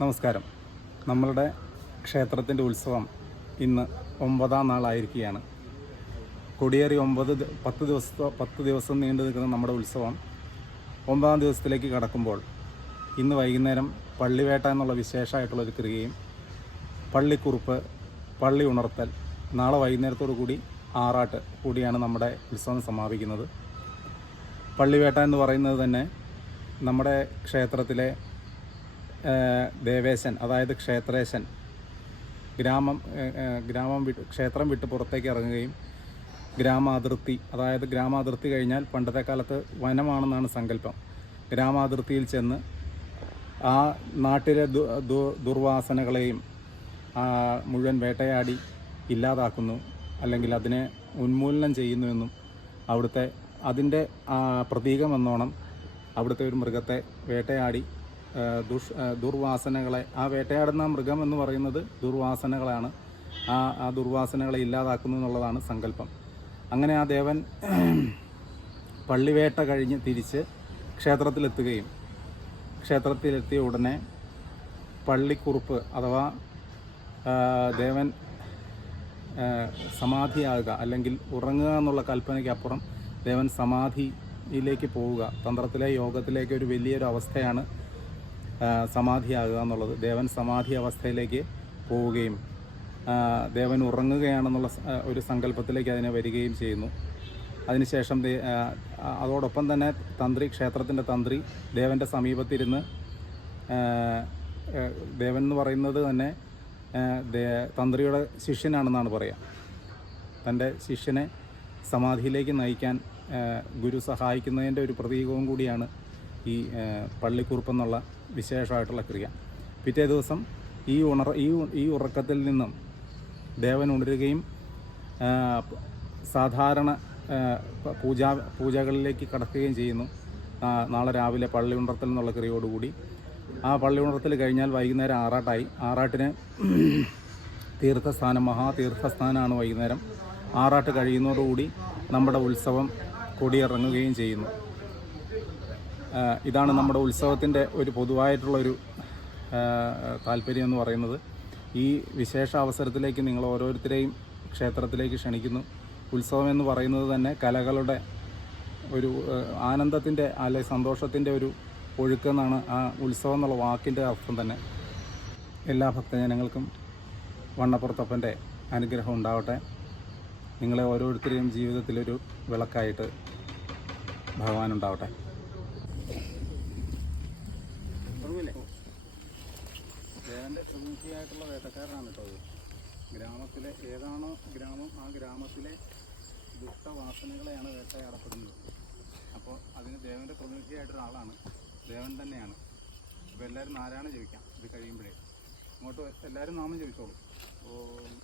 നമസ്കാരം. നമ്മളുടെ ക്ഷേത്രത്തിന്റെ ഉത്സവം ഇന്ന് ഒമ്പതാം നാളായിരിക്കുകയാണ്. കൊടിയേറി ഒമ്പത് പത്ത് ദിവസത്തെ പത്ത് ദിവസം നീണ്ടു നിൽക്കുന്ന നമ്മുടെ ഉത്സവം ഒമ്പതാം ദിവസത്തിലേക്ക് കടക്കുമ്പോൾ ഇന്ന് വൈകുന്നേരം പള്ളിവേട്ട എന്നുള്ള വിശേഷമായിട്ടുള്ളൊരു ക്രിയയും പള്ളിക്കുറുപ്പ് പള്ളി ഉണർത്തൽ നാളെ വൈകുന്നേരത്തോടു കൂടി ആറാട്ട് കൂടിയാണ് നമ്മുടെ ഉത്സവം സമാപിക്കുന്നത്. പള്ളിവേട്ട എന്ന് പറയുന്നത് തന്നെ നമ്മുടെ ക്ഷേത്രത്തിലെ ദേവേശൻ അതായത് ക്ഷേത്രേശൻ ഗ്രാമം ഗ്രാമം വിട്ട് ക്ഷേത്രം വിട്ട് പുറത്തേക്ക് ഇറങ്ങുകയും ഗ്രാമാതിർത്തി അതായത് ഗ്രാമാതിർത്തി കഴിഞ്ഞാൽ പണ്ടത്തെ കാലത്ത് വനമാണെന്നാണ് സങ്കല്പം. ഗ്രാമാതിർത്തിയിൽ ചെന്ന് ആ നാട്ടിലെ ദുർവാസനകളെയും മുഴുവൻ വേട്ടയാടി ഇല്ലാതാക്കുന്നു അല്ലെങ്കിൽ അതിനെ ഉന്മൂലനം ചെയ്യുന്നുവെന്നും അവിടുത്തെ അതിന്റെ പ്രതീകമെന്നോണം അവിടുത്തെ ഒരു മൃഗത്തെ വേട്ടയാടി ദുഷ് ദുർവാസനകളെ ആ വേട്ടയാടുന്ന മൃഗം എന്ന് പറയുന്നത് ദുർവാസനകളാണ്. ആ ആ ദുർവാസനകളെ ഇല്ലാതാക്കുന്നു എന്നുള്ളതാണ് സങ്കല്പം. അങ്ങനെ ആ ദേവൻ പള്ളിവേട്ട കഴിഞ്ഞ് തിരിച്ച് ക്ഷേത്രത്തിലെത്തുകയും ക്ഷേത്രത്തിലെത്തിയ ഉടനെ പള്ളിക്കുറുപ്പ് അഥവാ ദേവൻ സമാധിയാകുക അല്ലെങ്കിൽ ഉറങ്ങുക എന്നുള്ള കൽപ്പനയ്ക്കപ്പുറം ദേവൻ സമാധിയിലേക്ക് പോവുക. തന്ത്രത്തിലെ യോഗത്തിലേക്ക് ഒരു വലിയൊരു അവസ്ഥയാണ് സമാധിയാകുക എന്നുള്ളത്. ദേവൻ സമാധി അവസ്ഥയിലേക്ക് പോവുകയും ദേവൻ ഉറങ്ങുകയാണെന്നുള്ള ഒരു സങ്കല്പത്തിലേക്ക് അതിനെ വരികയും ചെയ്യുന്നു. അതിനുശേഷം അതോടൊപ്പം തന്നെ തന്ത്രി ക്ഷേത്രത്തിന്റെ തന്ത്രി ദേവന്റെ സമീപത്തിരുന്ന് ദേവൻ എന്ന് പറയുന്നത് തന്നെ തന്ത്രിയുടെ ശിഷ്യനാണെന്നാണ് പറയുക തന്റെ ശിഷ്യനെ സമാധിയിലേക്ക് നയിക്കാൻ ഗുരു സഹായിക്കുന്നതിന്റെ ഒരു പ്രതീകവും കൂടിയാണ് ഈ പള്ളിക്കുറുപ്പെന്നുള്ള വിശേഷമായിട്ടുള്ള ക്രിയ. പിറ്റേ ദിവസം ഈ ഉണർ ഈ ഈ ഉറക്കത്തിൽ നിന്നും ദേവൻ ഉണരുകയും സാധാരണ പൂജാ പൂജകളിലേക്ക് കടക്കുകയും ചെയ്യുന്നു. നാളെ രാവിലെ പള്ളി ഉണർത്തൽ എന്നുള്ള ക്രിയയോടുകൂടി. ആ പള്ളി ഉണർത്തൽ കഴിഞ്ഞാൽ വൈകുന്നേരം ആറാട്ടായി. ആറാട്ടിന് തീർത്ഥസ്ഥാനം മഹാതീർത്ഥസ്ഥാനമാണ് വൈകുന്നേരം. ആറാട്ട് കഴിയുന്നതോടുകൂടി നമ്മുടെ ഉത്സവം കൊടിയിറങ്ങുകയും ചെയ്യുന്നു. ഇതാണ് നമ്മുടെ ഉത്സവത്തിന്റെ ഒരു പൊതുവായിട്ടുള്ളൊരു താല്പര്യം എന്ന് പറയുന്നത്. ഈ വിശേഷ അവസരത്തിലേക്ക് നിങ്ങൾ ഓരോരുത്തരെയും ക്ഷേത്രത്തിലേക്ക് ക്ഷണിക്കുന്നു. ഉത്സവം എന്ന് പറയുന്നത് തന്നെ കലകളുടെ ഒരു ആനന്ദത്തിന്റെ അല്ലെ സന്തോഷത്തിന്റെ ഒരു ഒഴുക്കെന്നാണ് ആ ഉത്സവം എന്നുള്ള വാക്കിന്റെ അർത്ഥം തന്നെ. എല്ലാ ഭക്തജനങ്ങൾക്കും വണ്ണപ്പുറത്തപ്പന്റെ അനുഗ്രഹം ഉണ്ടാവട്ടെ. നിങ്ങളെ ഓരോരുത്തരെയും ജീവിതത്തിലൊരു വിളക്കായിട്ട് ഭഗവാൻ പ്രതിനിധിയായിട്ടുള്ള വേട്ടക്കാരനാണ് കേട്ടോ. ഗ്രാമത്തിലെ ഏതാണോ ഗ്രാമം ആ ഗ്രാമത്തിലെ ദുഷ്ടവാസനകളെയാണ് വേട്ടയാടപ്പെടുന്നത്. അപ്പോൾ അതിന് ദേവന്റെ പ്രതിനിധിയായിട്ടൊരാളാണ് ദേവൻ തന്നെയാണ്. അപ്പോൾ എല്ലാവരും നാരായണ ജപിക്കാം. ഇത് കഴിയുമ്പോഴേ. ഇങ്ങോട്ട് എല്ലാവരും നാമം ജപിച്ചോളൂ. ഓം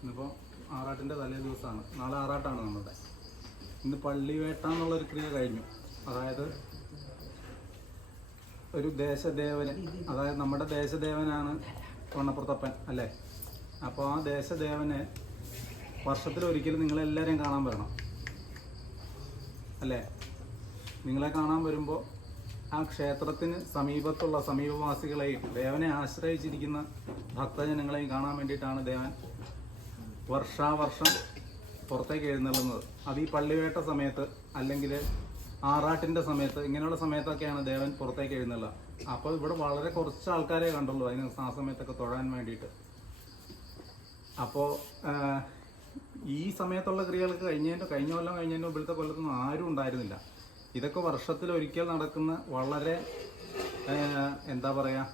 ഇന്നിപ്പോൾ ആറാട്ടിന്റെ തലേ ദിവസമാണ്. നാളെ ആറാട്ടാണ് നമ്മുടെ ഇന്ന് പള്ളിവേട്ട എന്നുള്ളൊരു ക്രിയ കഴിഞ്ഞു. അതായത് ഒരു ദേശദേവന് അതായത് നമ്മുടെ ദേശദേവനാണ് വണ്ണപ്പുറത്തപ്പൻ അല്ലേ? അപ്പോൾ ആ ദേശദേവനെ വർഷത്തിൽ ഒരിക്കലും നിങ്ങളെല്ലാവരെയും കാണാൻ വരണം. അല്ലേ? നിങ്ങളെ കാണാൻ വരുമ്പോൾ ആ ക്ഷേത്രത്തിന് സമീപത്തുള്ള സമീപവാസികളെയും ദേവനെ ആശ്രയിച്ചിരിക്കുന്ന ഭക്തജനങ്ങളെയും കാണാൻ വേണ്ടിയിട്ടാണ് ദേവൻ വർഷാവർഷം പുറത്തേക്ക് എഴുന്നള്ളുന്നത്. അത് ഈ പള്ളിവേട്ട സമയത്ത് അല്ലെങ്കിൽ ആറാട്ടിന്റെ സമയത്ത് ഇങ്ങനെയുള്ള സമയത്തൊക്കെയാണ് ദേവൻ പുറത്തേക്ക് എഴുന്നള്ളുക. അപ്പോൾ ഇവിടെ വളരെ കുറച്ച് ആൾക്കാരെ കണ്ടുള്ളൂ അതിന് ആ സമയത്തൊക്കെ തൊഴാൻ വേണ്ടിയിട്ട്. അപ്പോൾ ഈ സമയത്തുള്ള ക്രിയകൾക്ക് കഴിഞ്ഞതിന്റെ കഴിഞ്ഞ കൊല്ലം കഴിഞ്ഞതിന്റെ മുമ്പിലത്തെ കൊല്ലത്തൊന്നും ആരും ഉണ്ടായിരുന്നില്ല. ഇതൊക്കെ വർഷത്തിൽ ഒരിക്കൽ നടക്കുന്ന വളരെ എന്താ പറയുക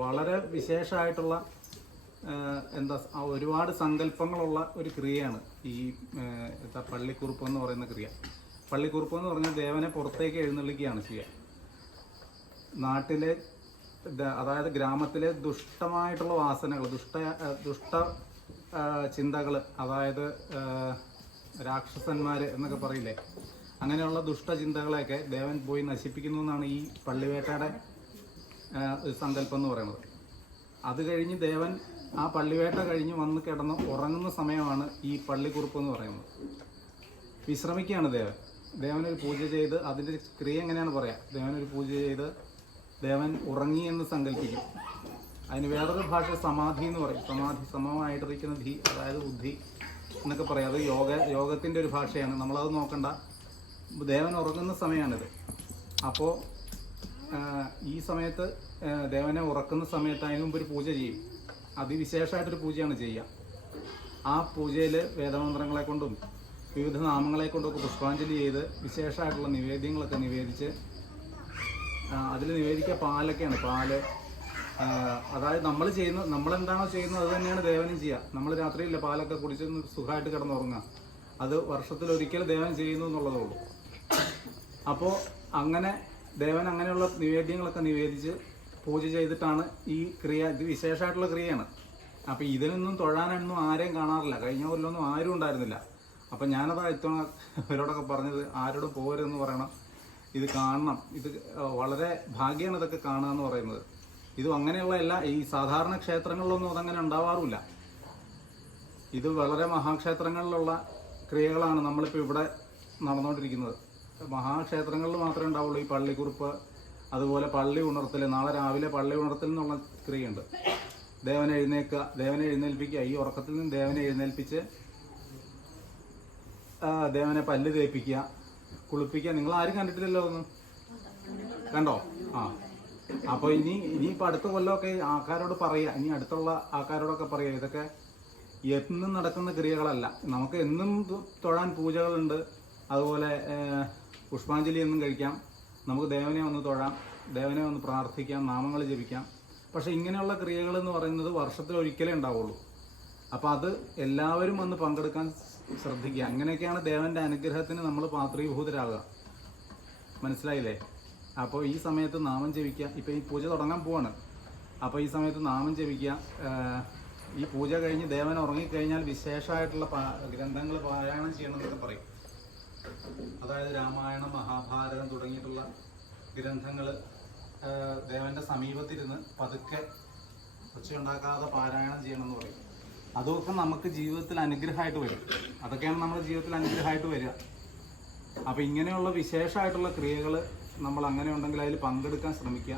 വളരെ വിശേഷമായിട്ടുള്ള എന്താ ഒരുപാട് സങ്കല്പങ്ങളുള്ള ഒരു ക്രിയയാണ് ഈ എന്താ പള്ളിക്കുറുപ്പ് എന്ന് പറയുന്ന ക്രിയ. പള്ളിക്കുറുപ്പ് എന്ന് പറഞ്ഞാൽ ദേവനെ പുറത്തേക്ക് എഴുന്നള്ളിക്കുകയാണ് ചെയ്യുക. നാട്ടിലെ അതായത് ഗ്രാമത്തിലെ ദുഷ്ടമായിട്ടുള്ള വാസനകൾ ദുഷ്ട ദുഷ്ട ചിന്തകൾ അതായത് രാക്ഷസന്മാർ എന്നൊക്കെ പറയില്ലേ അങ്ങനെയുള്ള ദുഷ്ടചിന്തകളെയൊക്കെ ദേവൻ പോയി നശിപ്പിക്കുന്നു എന്നാണ് ഈ പള്ളിവേട്ടയുടെ ഒരു സങ്കല്പം എന്ന് പറയുന്നത്. അത് കഴിഞ്ഞ് ദേവൻ ആ പള്ളിവേട്ട കഴിഞ്ഞ് വന്ന് കിടന്ന് ഉറങ്ങുന്ന സമയമാണ് ഈ പള്ളിക്കുറുപ്പ് എന്ന് പറയുന്നത്. വിശ്രമിക്കുകയാണ് ദേവൻ. ദേവനൊരു പൂജ ചെയ്ത് അതിന്റെ ക്രിയ എങ്ങനെയാണ് പറയാ? ദേവനൊരു പൂജ ചെയ്ത് ദേവൻ ഉറങ്ങി എന്ന് സങ്കല്പിക്കും. അതിന് വേറൊരു ഭാഷ സമാധി എന്ന് പറയും. സമാധി സമമായിട്ടിരിക്കുന്ന ധി അതായത് ബുദ്ധി എന്നൊക്കെ പറയാം. അത് യോഗ യോഗത്തിന്റെ ഒരു ഭാഷയാണ്. നമ്മളത് നോക്കണ്ട. ദേവൻ ഉറങ്ങുന്ന സമയമാണിത് അപ്പോൾ ഈ സമയത്ത് ദേവനെ ഉറക്കുന്ന സമയത്ത് അതിന് മുമ്പ് ഒരു പൂജ ചെയ്യും. അതിവിശേഷമായിട്ടൊരു പൂജയാണ് ചെയ്യുക ആ പൂജയിൽ വേദമന്ത്രങ്ങളെ കൊണ്ടും വിവിധ നാമങ്ങളെ കൊണ്ടൊക്കെ പുഷ്പാഞ്ജലി ചെയ്ത് വിശേഷമായിട്ടുള്ള നിവേദ്യങ്ങളൊക്കെ നിവേദിച്ച് അതിൽ നിവേദിക്കുക പാലൊക്കെയാണ്. പാൽ അതായത് നമ്മൾ ചെയ്യുന്ന നമ്മളെന്താണോ ചെയ്യുന്നത് അത് തന്നെയാണ് ദേവനും ചെയ്യുക നമ്മൾ രാത്രിയില്ല പാലൊക്കെ കുടിച്ചൊന്ന് സുഖമായിട്ട് കിടന്നുറങ്ങുക. അത് വർഷത്തിലൊരിക്കൽ ദേവൻ ചെയ്യുന്നു എന്നുള്ളതേ ഉള്ളൂ. അപ്പോൾ അങ്ങനെ ദേവൻ അങ്ങനെയുള്ള നിവേദ്യങ്ങളൊക്കെ നിവേദിച്ച് പൂജ ചെയ്തിട്ടാണ് ഈ ക്രിയ ഇത് വിശേഷമായിട്ടുള്ള ക്രിയയാണ്. അപ്പോൾ ഇതിനൊന്നും തൊഴാനൊന്നും ആരെയും കാണാറില്ല. കഴിഞ്ഞ കൊല്ലമൊന്നും ആരും ഉണ്ടായിരുന്നില്ല. അപ്പം ഞാനതാ ഇത്തവണ അവരോടൊക്കെ പറഞ്ഞത് ആരോടും പോരെന്ന് പറയണം. ഇത് കാണണം. ഇത് വളരെ ഭാഗ്യമാണ് ഇതൊക്കെ കാണുക എന്ന് പറയുന്നത്. ഇതും അങ്ങനെയുള്ള എല്ലാ ഈ സാധാരണ ക്ഷേത്രങ്ങളിലൊന്നും അതങ്ങനെ ഉണ്ടാവാറില്ല ഇത് വളരെ മഹാക്ഷേത്രങ്ങളിലുള്ള ക്രിയകളാണ് നമ്മളിപ്പോൾ ഇവിടെ നടന്നുകൊണ്ടിരിക്കുന്നത് മഹാക്ഷേത്രങ്ങളിൽ മാത്രമേ ഉണ്ടാവുള്ളൂ. ഈ പള്ളിക്കുറിപ്പ് അതുപോലെ പള്ളി ഉണർത്തൽ നാളെ രാവിലെ പള്ളി ഉണർത്തൽ എന്നുള്ള ക്രിയയുണ്ട്. ദേവനെ എഴുന്നേൽക്കുക ദേവനെ എഴുന്നേൽപ്പിക്കുക. ഈ ഉറക്കത്തിൽ നിന്ന് ദേവനെ എഴുന്നേൽപ്പിച്ച് ദേവനെ പല്ല് തേപ്പിക്കുക കുളിപ്പിക്കുക. നിങ്ങൾ ആരും കണ്ടിട്ടില്ലല്ലോ ഒന്നും കണ്ടോ? ആ. അപ്പോൾ ഇനി ഇനിയിപ്പോൾ അടുത്ത കൊല്ലമൊക്കെ ആൾക്കാരോട് പറയുക. ഇനി അടുത്തുള്ള ആൾക്കാരോടൊക്കെ പറയുക. ഇതൊക്കെ എന്നും നടക്കുന്ന ക്രിയകളല്ല. നമുക്ക് എന്നും തൊഴാൻ പൂജകളുണ്ട്. അതുപോലെ പുഷ്പാഞ്ജലി എന്നും കഴിക്കാം. നമുക്ക് ദേവനെ ഒന്ന് തൊഴാം. ദേവനെ ഒന്ന് പ്രാർത്ഥിക്കാം. നാമങ്ങൾ ജപിക്കാം. പക്ഷേ ഇങ്ങനെയുള്ള ക്രിയകൾ എന്ന് പറയുന്നത് വർഷത്തിൽ ഒരിക്കലേ ഉണ്ടാവുള്ളൂ. അപ്പോൾ അത് എല്ലാവരും വന്ന് പങ്കെടുക്കാൻ ശ്രദ്ധിക്കുക. അങ്ങനെയൊക്കെയാണ് ദേവന്റെ അനുഗ്രഹത്തിന് നമ്മൾ പാത്രീഭൂതരാകുക. മനസ്സിലായില്ലേ? അപ്പോൾ ഈ സമയത്ത് നാമം ജപിക്കുക. ഇപ്പോൾ ഈ പൂജ തുടങ്ങാൻ പോവാണ്. അപ്പോൾ ഈ സമയത്ത് നാമം ജപിക്കുക. ഈ പൂജ കഴിഞ്ഞ് ദേവൻ ഉറങ്ങിക്കഴിഞ്ഞാൽ വിശേഷമായിട്ടുള്ള ഗ്രന്ഥങ്ങൾ പാരായണം ചെയ്യണമെന്നൊക്കെ പറയും. അതായത് രാമായണം മഹാഭാരതം തുടങ്ങിയിട്ടുള്ള ഗ്രന്ഥങ്ങൾ ദേവന്റെ സമീപത്തിരുന്ന് പതുക്കെ ഒച്ചയുണ്ടാക്കാതെ പാരായണം ചെയ്യണമെന്ന് പറയും. അതൊക്കെ നമുക്ക് ജീവിതത്തിൽ അനുഗ്രഹമായിട്ട് വരും. അതൊക്കെയാണ് നമ്മുടെ ജീവിതത്തിൽ അനുഗ്രഹമായിട്ട് വരിക. അപ്പോൾ ഇങ്ങനെയുള്ള വിശേഷമായിട്ടുള്ള ക്രിയകൾ നമ്മൾ അങ്ങനെ ഉണ്ടെങ്കിൽ അതിൽ പങ്കെടുക്കാൻ ശ്രമിക്കുക.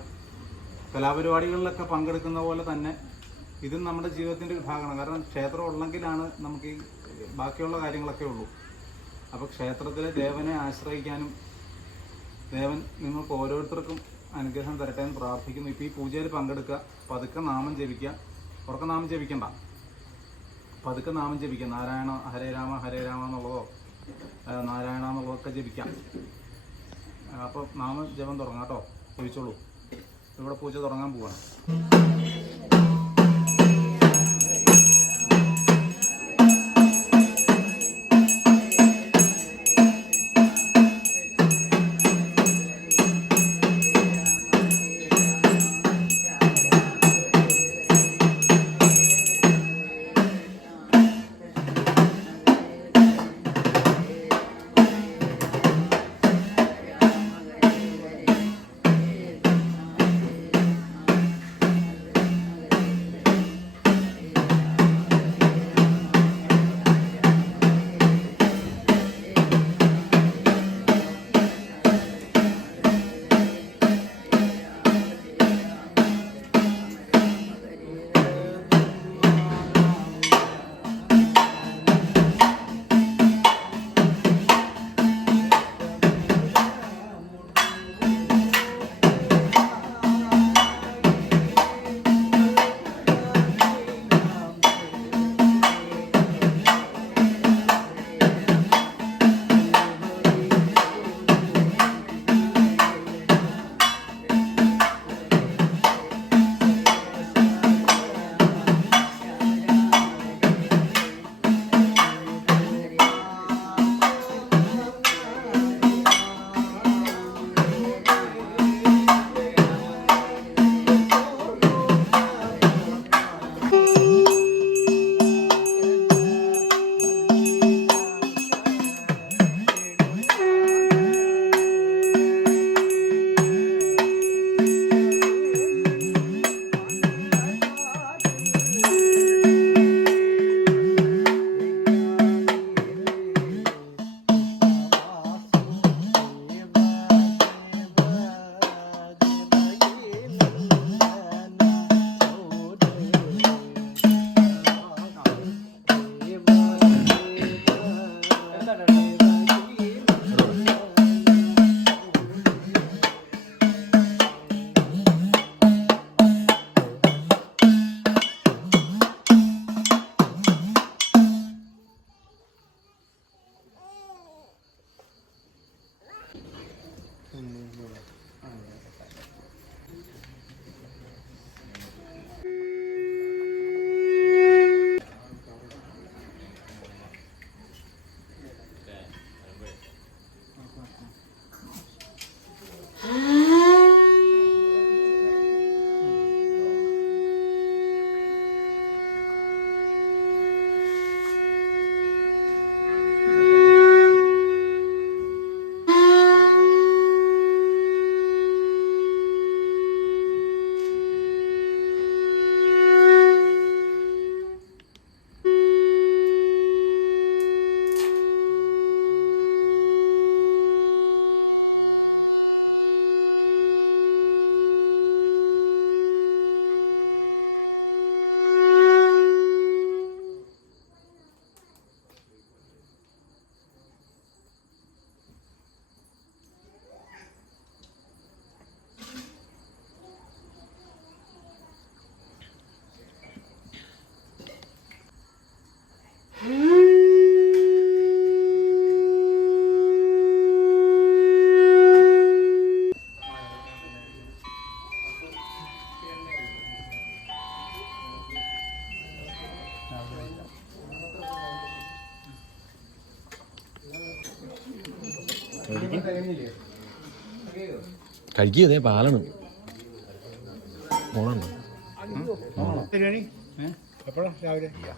കലാപരിപാടികളിലൊക്കെ പങ്കെടുക്കുന്ന പോലെ തന്നെ ഇതും നമ്മുടെ ജീവിതത്തിന്റെ ഒരു ഭാഗമാണ്. കാരണം ക്ഷേത്രം ഉള്ളെങ്കിലാണ് നമുക്ക് ഈ ബാക്കിയുള്ള കാര്യങ്ങളൊക്കെ ഉള്ളൂ. അപ്പോൾ ക്ഷേത്രത്തിലെ ദേവനെ ആശ്രയിക്കാനും ദേവൻ നിങ്ങൾക്ക് ഓരോരുത്തർക്കും അനുഗ്രഹം തരട്ടെ എന്ന് പ്രാർത്ഥിക്കുന്നു. ഇപ്പോൾ ഈ പൂജയിൽ പങ്കെടുക്കുക. പതുക്കെ നാമം ജപിക്കുക. ഉറക്ക നാമം ജപിക്കണ്ട. പതുക്കെ നാമം ജപിക്കുക. നാരായണ ഹരേ രാമ ഹരേ രാമ എന്നുള്ളതോ നാരായണ എന്നുള്ളതൊക്കെ ജപിക്കാം. അപ്പോൾ നാമം ജപം തുടങ്ങാം കേട്ടോ. ചോദിച്ചോളൂ ഇവിടെ പൂജ തുടങ്ങാൻ പോവാണ്. കഴിക്കുക ഇതേ പാലാണ് ബിരിയാണി? എപ്പോഴാണ് രാവിലെ?